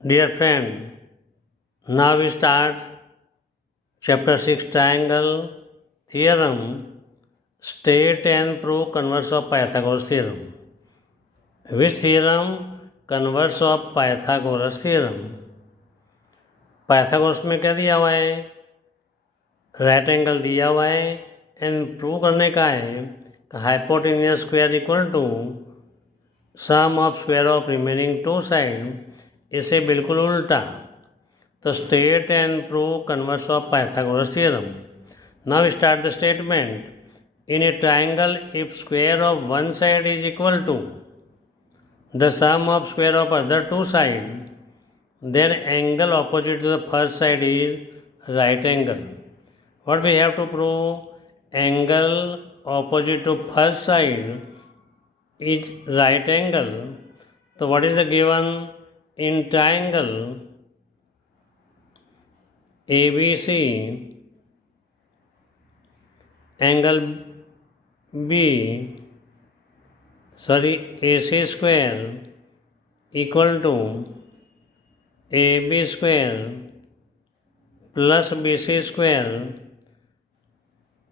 Dear friend, now we start chapter 6 Triangle Theorem. State and prove converse of Pythagoras theorem. Which theorem? Converse of Pythagoras theorem. Pythagoras में क्या दिया हुआ है? Right angle दिया हुआ है एंड प्रूव करने का है hypotenuse square equal to sum of square of remaining two side. इसे बिल्कुल उल्टा. तो state and prove converse of Pythagoras theorem. Now start the statement. In a triangle if square of one side is equal to the sum of square of other two side, then angle opposite to the first side is right angle. What we have to prove? Angle opposite to first side is right angle. So what is the given? In triangle ABC, angle AC square equal to AB square plus BC square.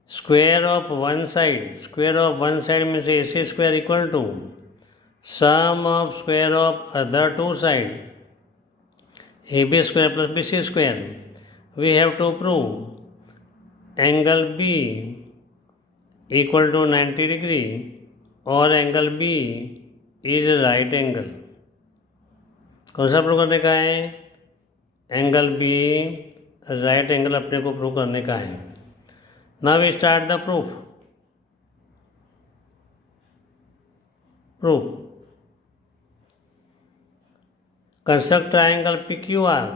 Square of one side means AC square equal to sum of square of other two side, AB square plus BC square. We have to prove angle B equal to 90 degree or angle B is a right angle. कौन सा प्रूव करने का है? Angle B right angle अपने को प्रूव करने का है. Now we start the proof. Construct triangle PQR.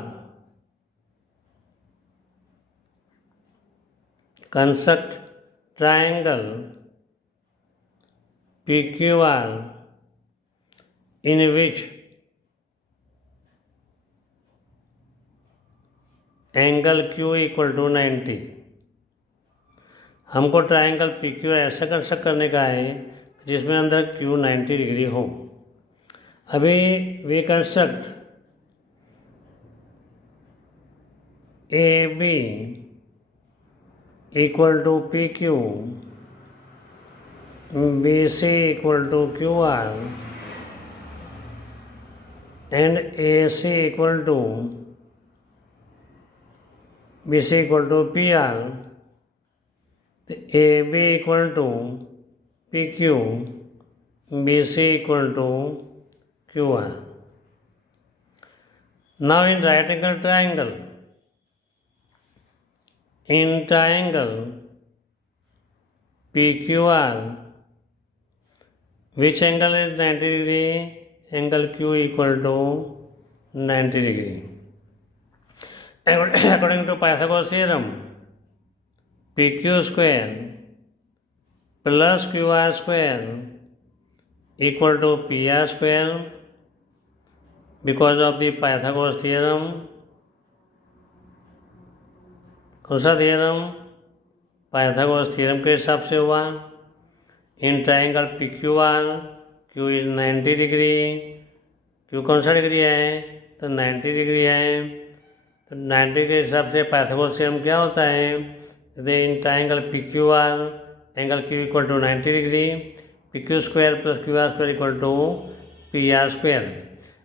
Construct triangle PQR in which angle Q equal to 90. हमको ट्राइंगल PQ ऐसा कंस्ट्रक्ट करने का है जिसमें अंदर Q 90 डिग्री हो. अभी we construct AB equal to PQ, BC equal to QR and AC equal to BC equal to PR, AB equal to PQ, BC equal to QR. Now in right angle triangle, PQR, which angle is 90 degree? Angle Q equal to 90 degree. According to Pythagoras theorem, PQ square plus QR square equal to PR square. Because of the Pythagoras theorem, कौन सा theorem? Pythagoras theorem के हिसाब से हुआ. इन triangle PQR, Q is 90 degree. Q कौन सा डिग्री है? तो 90 डिग्री है. तो 90 के हिसाब से पाइथागोरस थ्योरम क्या होता है? In triangle PQR, angle Q equal to 90 degree, PQ square plus QR square equal to PR square.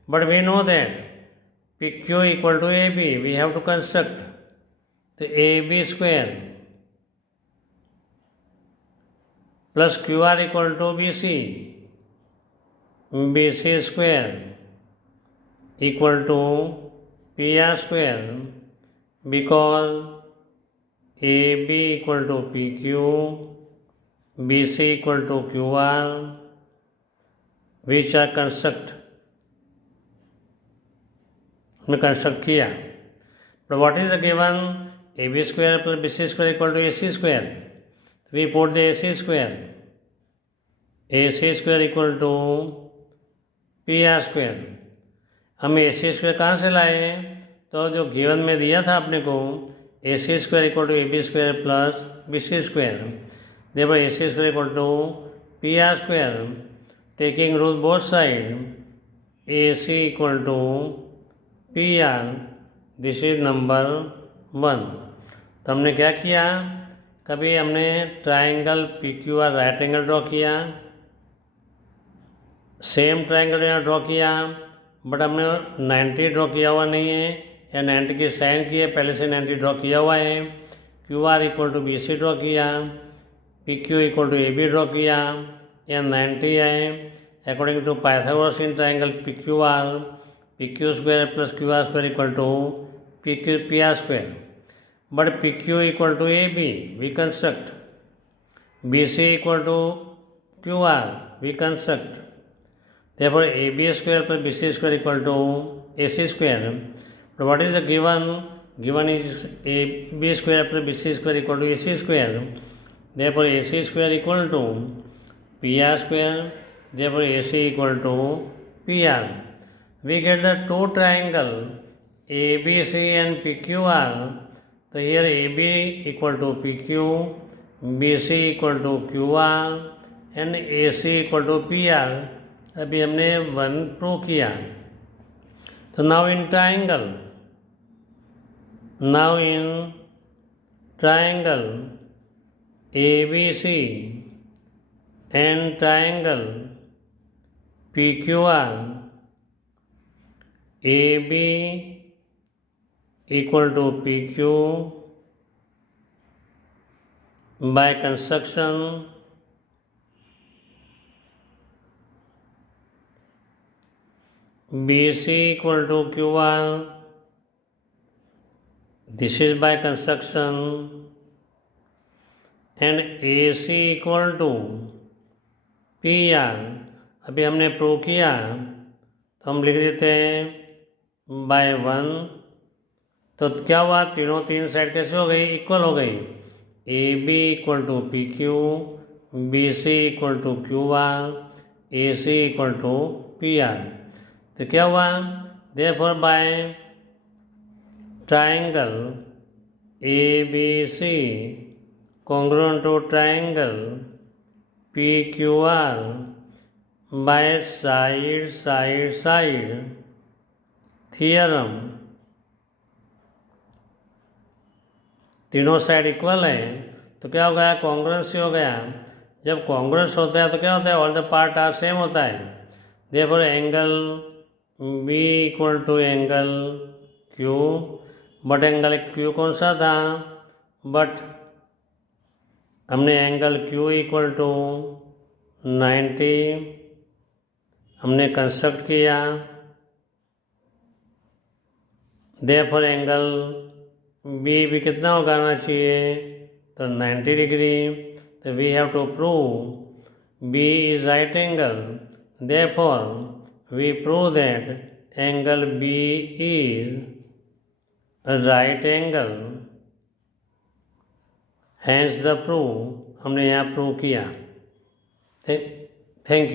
But we know that PQ equal to AB. We have to construct. तो AB square plus QR equal to BC square equal to PR square, because AB equal to PQ, BC equal to QR, which are construct किया. But what is the given? AB square plus BC square equal to AC square. We put the AC square. AC square equal to PR square. हम AC square कहाँ से लाए? तो जो गिवन में दिया था अपने को AC square equal to AB square plus BC square. Therefore AC square equal to PR square, taking rule both side, AC equal to P R, this is number 1। तो हमने क्या किया, कभी हमने triangle P Q R right angle draw किया, same triangle यहाँ draw किया, but हमने 90 ड्रॉ किया हुआ नहीं है या 90 की साइन की है, पहले से 90 ड्रॉ किया हुआ है। Q R equal to B C draw किया, P Q equal to A B draw किया, यह 90 है। According to Pythagoras in triangle P Q square plus Q R square equal to P R square, but P Q equal to A B, we construct B C equal to Q R, we construct therefore AB square plus BC square equal to AC square. But what is the given? Given is AB square plus BC square equal to AC square. Therefore AC square equal to PR square. Therefore AC equal to PR. We get the two triangle ABC and PQR. So here AB equal to PQ, BC equal to QR and AC equal to PR. अभी हमने 1 prove किया। तो now in triangle A B C and triangle P Q R, A B equal to P Q by construction BC equal to QR, this is by construction, and AC equal to PR। अभी हमने प्रूव किया तो हम लिख देते हैं बाय 1। तो क्या हुआ, तीन साइड कैसे हो गई, इक्वल हो गई। AB equal to P Q, BC equal to Q R, AC equal to PR। तो क्या हुआ, therefore by triangle A B C congruent to triangle P Q R by side theorem, तीनों साइड इक्वल है तो क्या हो गया, कॉन्ग्रुएंसी हो गया। जब कॉन्ग्रुएंस होता है तो क्या होता है, all the part are same होता है। Therefore angle B equal to angle Q, but angle Q कौन सा था, बट हमने एंगल Q इक्वल टू 90 हमने कंस्ट्रक्ट किया। देयरफॉर एंगल B भी कितना होना चाहिए, तो 90 डिग्री। तो we have to prove B is right angle, therefore we prove that angle B is a right angle, hence the proof हमने यहाँ प्रूव किया। Thank you.